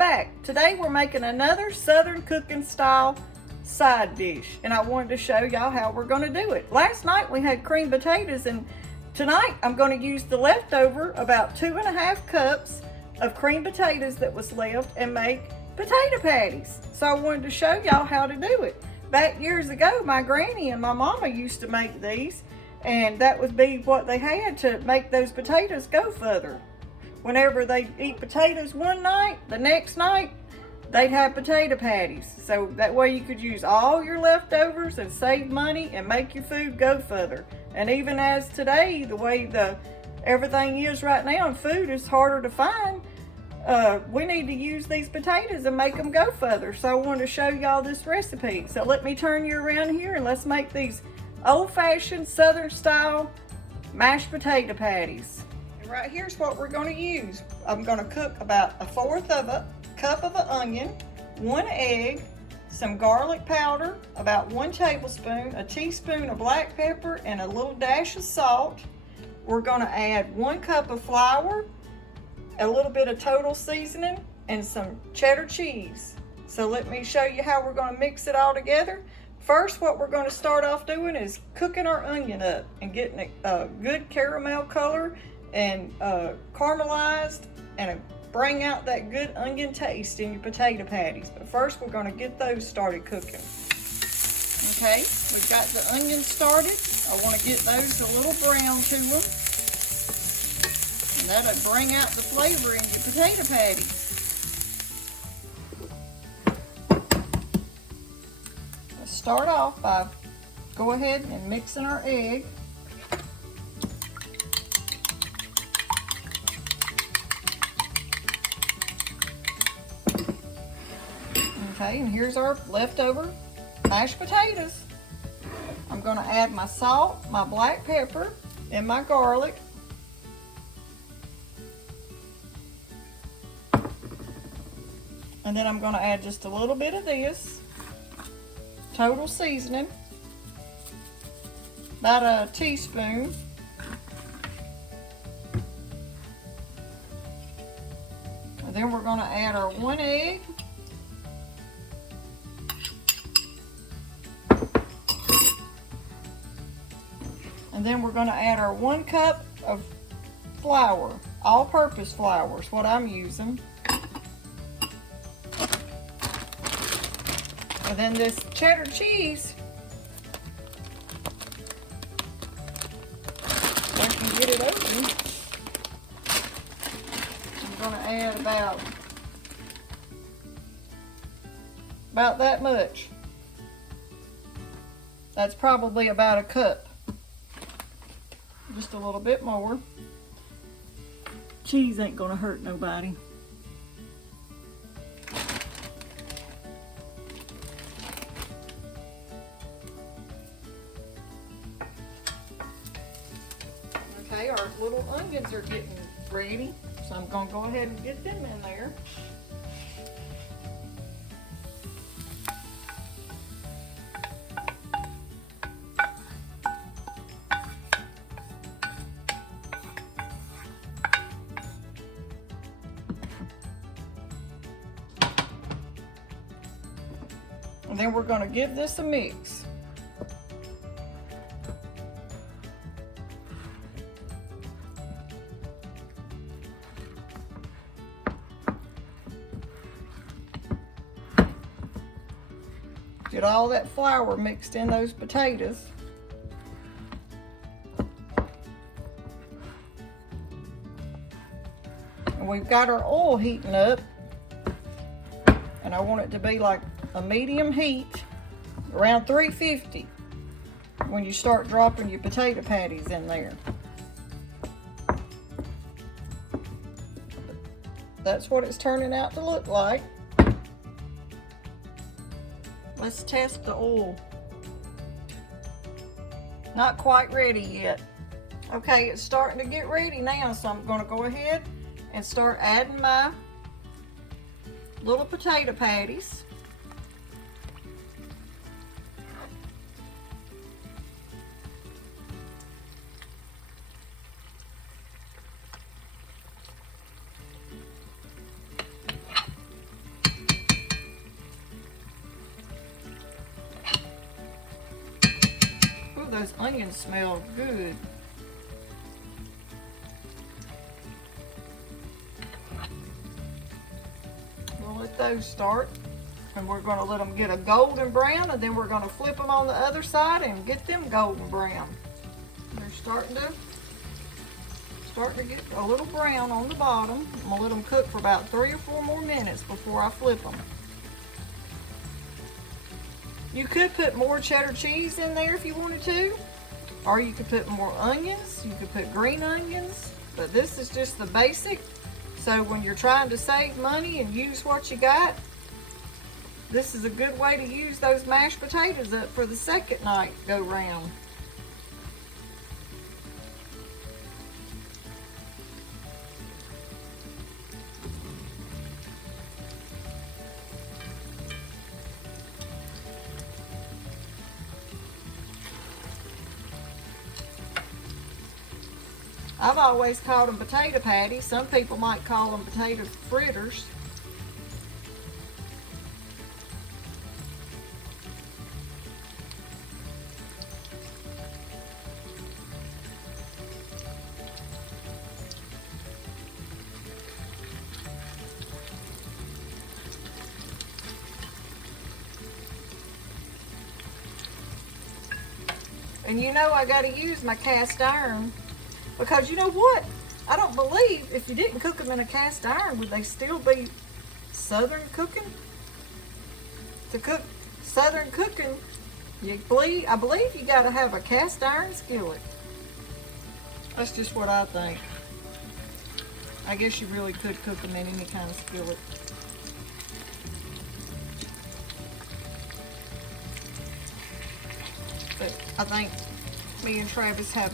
back. Today we're making another Southern cooking style side dish, and I wanted to show y'all how we're going to do it. Last night we had creamed potatoes, and tonight I'm going to use the leftover about 2.5 cups of creamed potatoes that was left and make potato patties. So I wanted to show y'all how to do it. Back years ago, my granny and my mama used to make these, and that would be what they had to make those potatoes go further. Whenever they eat potatoes one night, the next night they'd have potato patties. So that way you could use all your leftovers and save money and make your food go further. And even as today, the way everything is right now and food is harder to find, we need to use these potatoes and make them go further. So I wanted to show y'all this recipe. So let me turn you around here and let's make these old-fashioned Southern style mashed potato patties. Right here's what we're going to use. I'm going to cook about 1/4 of a cup of an onion, 1 egg, some garlic powder, about 1 tablespoon, a teaspoon of black pepper, and a little dash of salt. We're going to add 1 cup of flour, a little bit of total seasoning, and some cheddar cheese. So let me show you how we're going to mix it all together. First, what we're going to start off doing is cooking our onion up and getting it a good caramel color and caramelized, and bring out that good onion taste in your potato patties. But first we're going to get those started cooking. Okay, we've got the onions started. I want to get those a little brown to them, and that'll bring out the flavor in your potato patties. Let's start off by go ahead and mixing our egg. Okay, and here's our leftover mashed potatoes. I'm going to add my salt, my black pepper, and my garlic. And then I'm going to add just a little bit of this total seasoning, about a teaspoon. And then we're going to add our 1 egg. And then we're going to add our 1 cup of flour, all-purpose flour is what I'm using. And then this cheddar cheese, if I can get it open, I'm going to add about that much. That's probably about a cup. Just a little bit more. Cheese ain't gonna hurt nobody. Okay, our little onions are getting ready, so I'm gonna go ahead and get them in there. And then we're going to give this a mix. Get all that flour mixed in those potatoes. And we've got our oil heating up. And I want it to be like a medium heat, around 350, when you start dropping your potato patties in there. That's what it's turning out to look like. Let's test the oil. Not quite ready yet. Okay, it's starting to get ready now, so I'm going to go ahead and start adding my little potato patties. those onions smell good. We'll let those start. And we're going to let them get a golden brown, and then we're going to flip them on the other side and get them golden brown. They're starting to get a little brown on the bottom. I'm going to let them cook for about 3 or 4 more minutes before I flip them. You could put more cheddar cheese in there if you wanted to, or you could put more onions. You could put green onions, but this is just the basic. So when you're trying to save money and use what you got, this is a good way to use those mashed potatoes up for the second night go round. I've always called them potato patties. Some people might call them potato fritters. And you know I got to use my cast iron, because you know what? I don't believe if you didn't cook them in a cast iron, would they still be Southern cooking? To cook Southern cooking, I believe you got to have a cast iron skillet. That's just what I think. I guess you really could cook them in any kind of skillet. But I think me and Travis have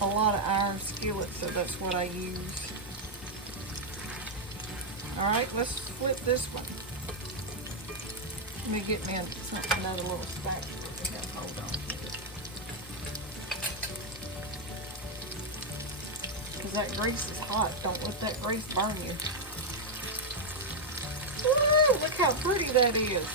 a lot of iron skillets, so that's what I use. Alright, let's flip this one. Let me get me another little spatula. Hold on. Because that grease is hot. Don't let that grease burn you. Woo, look how pretty that is.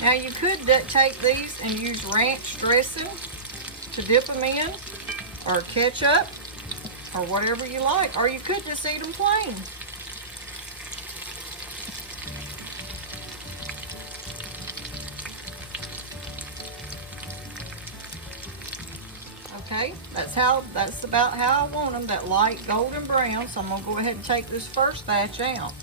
Now you could take these and use ranch dressing to dip them in, or ketchup, or whatever you like, or you could just eat them plain. Okay, that's about how I want them, that light golden brown. So I'm gonna go ahead and take this first batch out.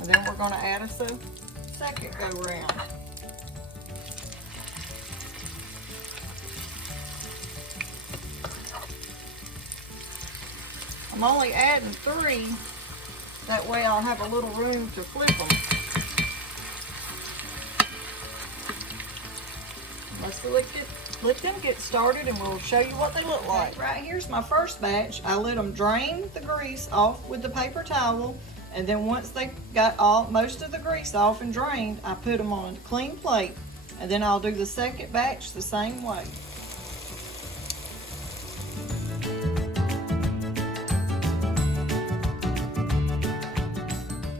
And then we're going to add us a second go round. I'm only adding 3, that way I'll have a little room to flip them. Let's let them get started and we'll show you what they look like. Right here's my first batch. I let them drain the grease off with the paper towel. And then once they got most of the grease off and drained, I put them on a clean plate. And then I'll do the second batch the same way.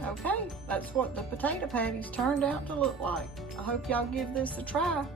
Okay, that's what the potato patties turned out to look like. I hope y'all give this a try.